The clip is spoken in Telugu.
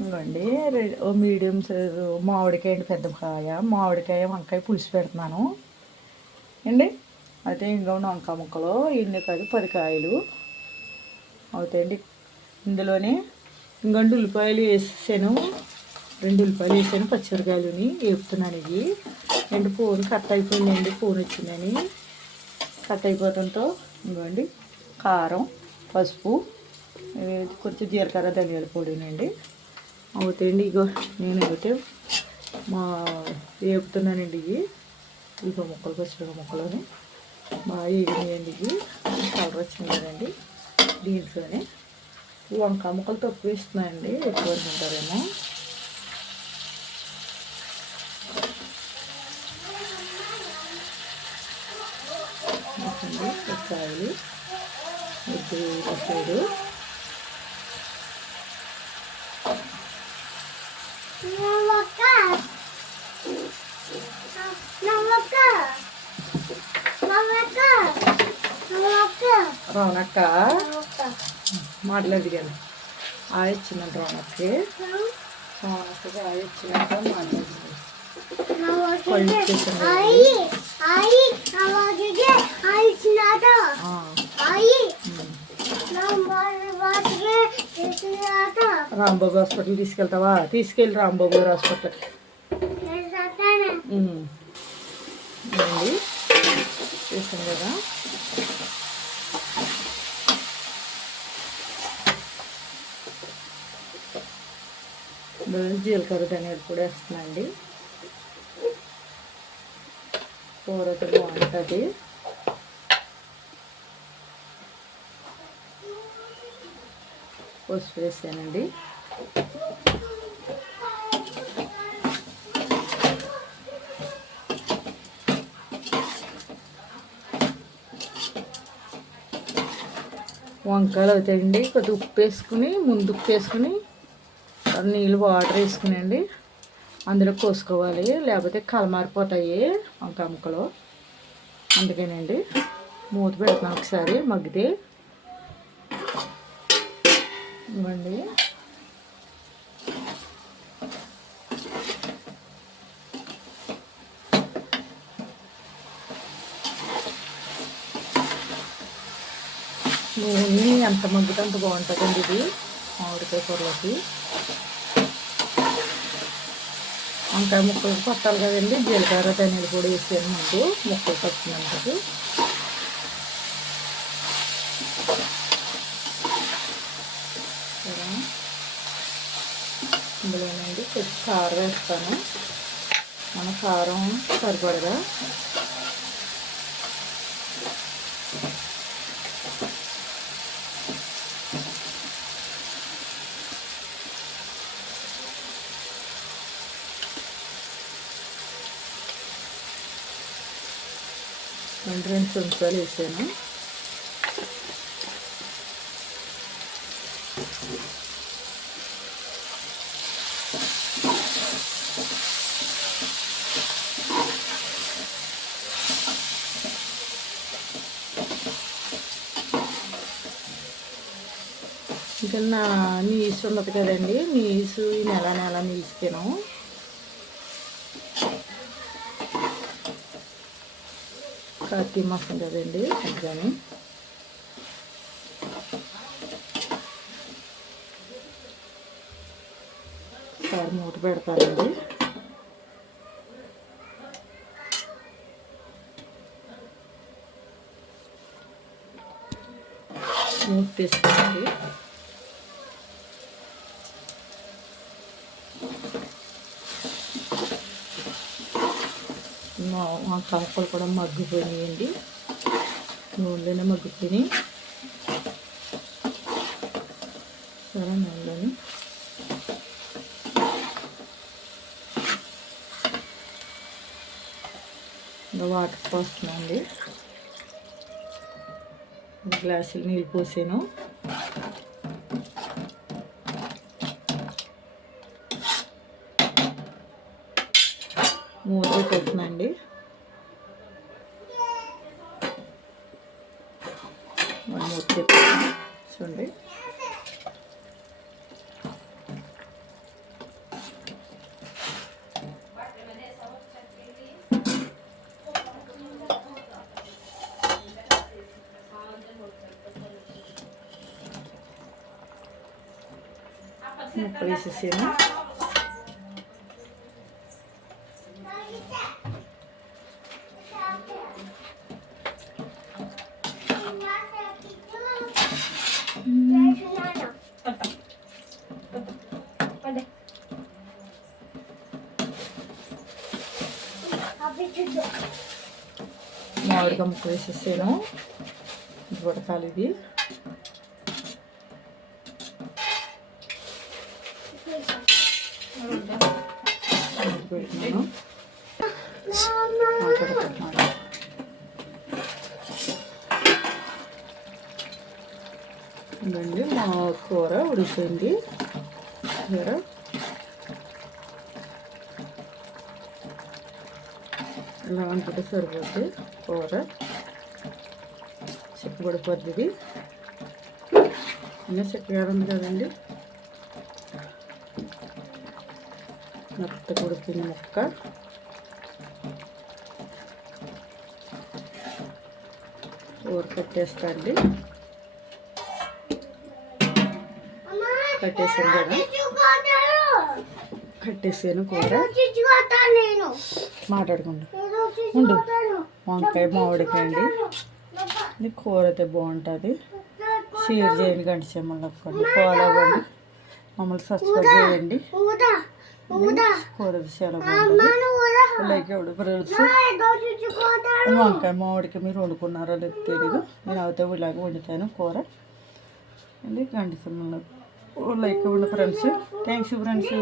ఇంకోండి ఓ మీడియం సైజు మామిడికాయ అండి, పెద్ద కాయ మామిడికాయ వంకాయ పులుసు పెడుతున్నాను అండి. అయితే ఇంకోండి వంకాయ ముక్కలు ఎన్ని కాదు 10 కాయలు అవుతాయండి. ఇందులోనే ఇంకోండి ఉల్లిపాయలు వేసాను, 2 ఉల్లిపాయలు వేసాను, పచ్చిమిరకాయలుని వేపుతున్నాను. ఇవి రెండు ఫోన్ కట్ అయిపోయిందండి, ఫోన్ వచ్చిందని కట్ అయిపోవడంతో ఇంకోండి కారం, పసుపు, కొంచెం జీలకర్ర, ధనియాల పొడినండి అవుతాయండి. ఇగో నేను అయితే మా వేపుతున్నానండి. ఇగో ముక్కలు పచ్చిమిరపకాయ ముక్కలని బాగా వేగినాయండి. ఇవి కలర్ వచ్చింది కదండి. దీంట్లోనే ఈ వంకాయ ముక్కలు తక్కువ ఇస్తున్నాయండి, ఎక్కువ తింటారేమో. కాయలు ముద్దు పచ్చాడు రౌనక్క మాట్లాడి కానీ ఆయిచ్చిందంట రౌనక్కి. రౌనక్కకి ఆయిచ్చినాక మాట్లాడింది. పళ్ళు ఇచ్చేసాను. రాంబాబు హాస్పిటల్ తీసుకెళ్తావా? తీసుకెళ్ళి రాంబాబు గారు హాస్పిటల్ చేసాం కదా. జీలకర్ర ధనియాలు కూడా వేస్తున్నాండి. కూరతో బాగుంటుంది. పసుపు వేసానండి. వంకాయలు అవుతాయండి. కొద్దిగా ఉప్పు వేసుకుని, ముందు ఉప్పు వేసుకుని నీళ్ళు వాటర్ వేసుకుని అండి అందులో కోసుకోవాలి, లేకపోతే కలమారిపోతాయి వంకాయ ముక్కలు. అందుకేనండి మూత పెడుతున్నాను ఒకసారి మగ్గితే. ఇవ్వండి నూనె ఎంత మగ్గితే అంత బాగుంటుందండి ఇది మామిడికాయ కూరలోకి. వంకాయ ముక్కలు పట్టాలి కదండి, జీలకర్ర ధనియాలు కూడా వేసాను ముందు ముక్కలు పట్టినందుకు. ఇందులోనండి కొంచెం కారం వేస్తాను, మన కారం సరిపడగా. రెండు చెంచాలు వేసాను. ఇంకా నీసు ఉండదు కదండి, నీసు ఈ నెల నీసుకేను. కార్తీక మాసం కదండి అందుకని. ఒకసారి మూత పెడతానండి. మూత తీసుకోండి. వంకాయ ముక్కలు కూడా మగ్గిపోయినాయండి, నూనెలోనే మగ్గిపోయినాయి. సరే నూనెలోని వాటర్ పోస్తున్నాండి. గ్లాసులు నీళ్ళు పోసాను. మూత పెట్టినండి. మూత పెట్టి చూడండి. ముక్కలు వేసేసాను. మామిడికాయ ముక్కలు వేసేసాను. ఇది ఉడకాలి. ఇది పెడుతున్నాను. ఇదండి మా కూర ఉడికిపోయింది. కూర ఇలా అనుకుంటే సరిపోద్ది. కూర చిక్కబడిపోద్ది. ఇది ఇంకా చక్కగా ఉంది కదండి. మెత్తగా ఉడికింది ముక్క. కూర కట్టేస్తా అండి. కట్టేసాను కదా, కట్టేసాను కూర. మాట్లాడకుండా ఉండు. వంకాయ మామిడికాయ అండి. ఇది కూర అయితే బాగుంటుంది. షేర్ చేయండి, గంట చెమ్మలు నొక్కండి, ఫాలో అవ్వండి, మమ్మల్ని సబ్స్క్రైబ్ చేయండి. కూర చాలా బాగుంటుంది. లైక్ ఎవడు ఫ్రెండ్స్. వంకాయ మామిడికాయ మీరు వండుకున్నారో లేదు తెలీదు. నేను అయితే ఇలాగ వండుతాను కూర అండి. గంట చెమ్మలు లైక్ ఇవ్వండి ఫ్రెండ్స్. Thanks friends.